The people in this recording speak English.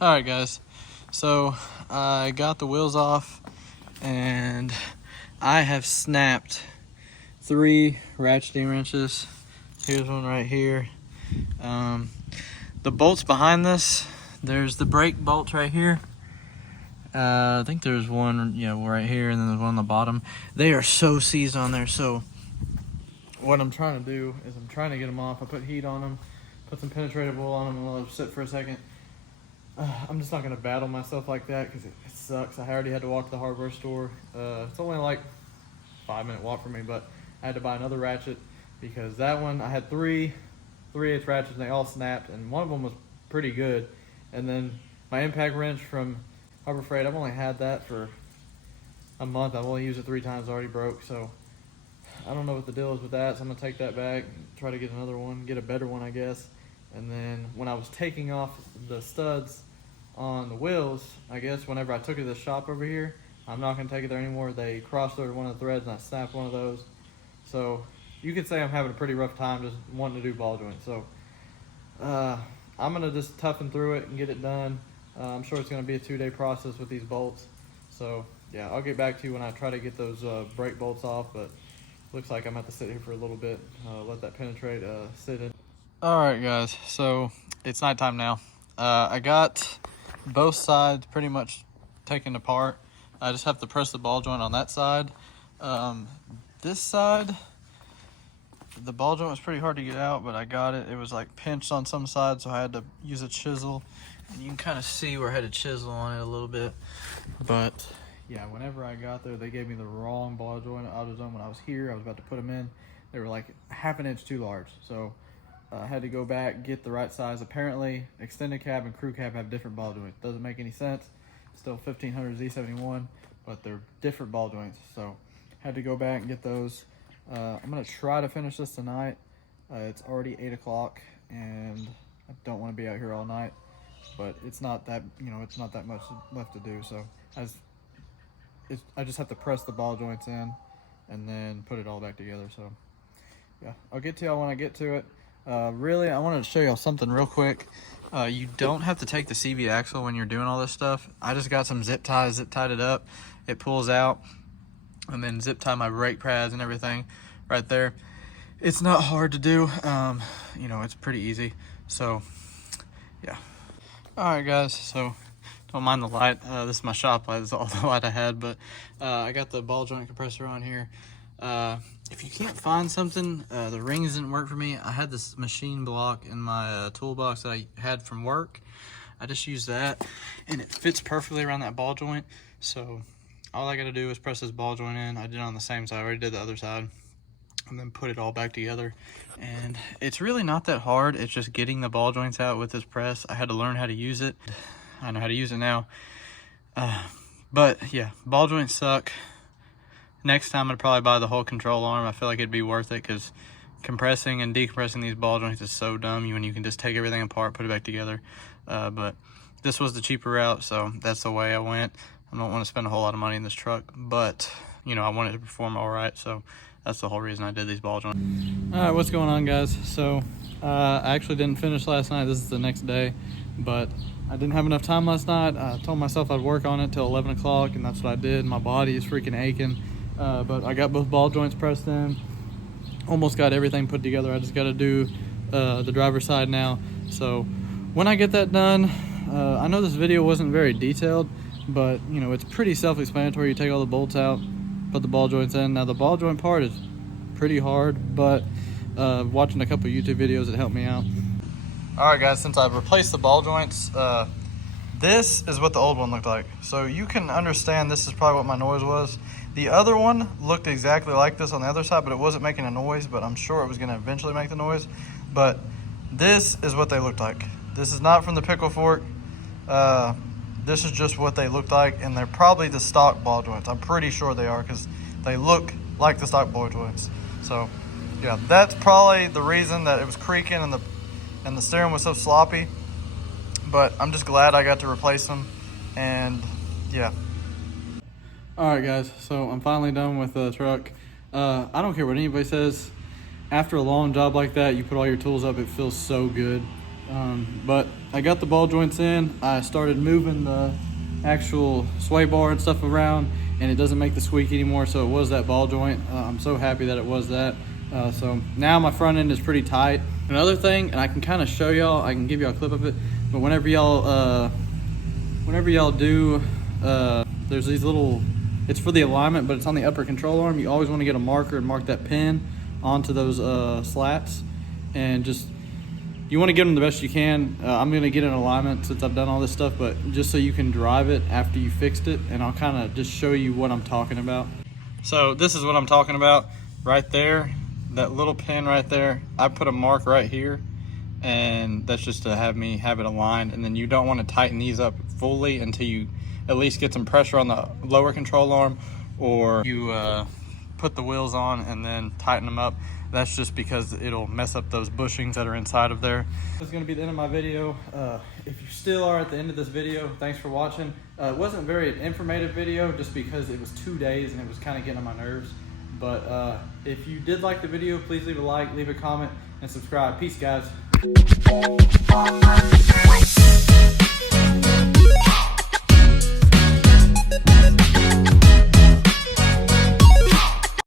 Alright guys, so I got the wheels off and I have snapped 3 ratcheting wrenches. Here's one right here. The bolts behind this, there's the brake bolts right here. I think there's one, right here, and then there's one on the bottom. They are so seized on there, so what I'm trying to do is I'm trying to get them off. I put heat on them, put some penetrative wool on them, and let them sit for a second. I'm just not going to battle myself like that because it sucks. I already had to walk to the hardware store. It's only like a 5-minute walk for me, but I had to buy another ratchet because that one, I had 3/8 ratchets and they all snapped, and one of them was pretty good. And then my impact wrench from Harbor Freight, I've only had that for a month. I've only used it 3 times, already broke, so I don't know what the deal is with that, so I'm gonna take that back, try to get another one, get a better one, I guess. And then when I was taking off the studs on the wheels, I guess whenever I took it to the shop over here, I'm not gonna take it there anymore. They crossed over one of the threads and I snapped one of those. So you could say I'm having a pretty rough time just wanting to do ball joints. So I'm gonna just toughen through it and get it done. I'm sure it's gonna be a 2-day process with these bolts. So yeah, I'll get back to you when I try to get those brake bolts off, but looks like I'm gonna have to sit here for a little bit, let that penetrate, sit in. All right guys, so it's nighttime now. I got both sides pretty much taken apart. I just have to press the ball joint on that side. This side, the ball joint was pretty hard to get out, but I got it. It was like pinched on some side, so I had to use a chisel. And you can kind of see where I had a chisel on it a little bit. But yeah, whenever I got there, they gave me the wrong ball joint at AutoZone. When I was here, I was about to put them in. They were like ½ inch too large. So I had to go back, get the right size. Apparently, extended cab and crew cab have different ball joints. Doesn't make any sense. Still 1500 Z71, but they're different ball joints. So had to go back and get those. I'm gonna try to finish this tonight. It's already 8 o'clock and I don't want to be out here all night, but it's not that, it's not that much left to do. So I just have to press the ball joints in and then put it all back together. So yeah, I'll get to y'all when I get to it. Really, I wanted to show y'all something real quick. You don't have to take the CV axle when you're doing all this stuff. I just got some zip ties, zip tied it up. It pulls out, and then zip tie my brake pads and everything right there. It's not hard to do. It's pretty easy. So yeah. All right guys, so don't mind the light. This is my shop light. This is all the light I had, but I got the ball joint compressor on here. If you can't find something, the rings didn't work for me. I had this machine block in my toolbox that I had from work. I just used that and it fits perfectly around that ball joint. So all I gotta do is press this ball joint in. I did it on the same side. I already did the other side. and then put it all back together. And it's really not that hard. It's just getting the ball joints out with this press. I had to learn how to use it. I know how to use it now. But yeah, ball joints suck. Next time I'd probably buy the whole control arm. I feel like it'd be worth it, because compressing and decompressing these ball joints is so dumb when you can just take everything apart, put it back together. But this was the cheaper route, so that's the way I went. I don't want to spend a whole lot of money in this truck, but you know, I want it to perform all right, so that's the whole reason I did these ball joints. All right, what's going on, guys? So I actually didn't finish last night. This is the next day, but I didn't have enough time last night. I told myself I'd work on it till 11 o'clock, and that's what I did. My body is freaking aching, but I got both ball joints pressed in. Almost got everything put together. I just got to do the driver's side now. So when I get that done, I know this video wasn't very detailed, but you know, it's pretty self-explanatory. You take all the bolts out, put the ball joints in. Now the ball joint part is pretty hard, but watching a couple YouTube videos, it helped me out. All right, guys, since I've replaced the ball joints, this is what the old one looked like. So you can understand this is probably what my noise was. The other one looked exactly like this on the other side, but it wasn't making a noise, but I'm sure it was gonna eventually make the noise. But this is what they looked like. This is not from the pickle fork. This is just what they looked like, and they're probably the stock ball joints. I'm pretty sure they are, because they look like the stock ball joints. So yeah, that's probably the reason that it was creaking and the steering was so sloppy. But I'm just glad I got to replace them, and yeah. All right, guys, so I'm finally done with the truck. I don't care what anybody says. After a long job like that, you put all your tools up, it feels so good. But I got the ball joints in. I started moving the actual sway bar and stuff around, and it doesn't make the squeak anymore, so it was that ball joint. I'm so happy that it was that. So now my front end is pretty tight. Another thing, and I can kind of show y'all, I can give y'all a clip of it, but whenever y'all do, there's these little, it's for the alignment, but it's on the upper control arm. You always want to get a marker and mark that pin onto those slats, and just, you want to get them the best you can. I'm going to get an alignment since I've done all this stuff, but just so you can drive it after you fixed it, and I'll kind of just show you what I'm talking about. So this is what I'm talking about right there, that little pin right there. I put a mark right here, and that's just to have it aligned. And then you don't want to tighten these up fully until you at least get some pressure on the lower control arm, or you put the wheels on and then tighten them up. That's just because it'll mess up those bushings that are inside of there. This is going to be the end of my video. If you still are at the end of this video, thanks for watching. It wasn't a very informative video just because it was 2 days and it was kind of getting on my nerves. But if you did like the video, please leave a like, leave a comment, and subscribe. Peace, guys.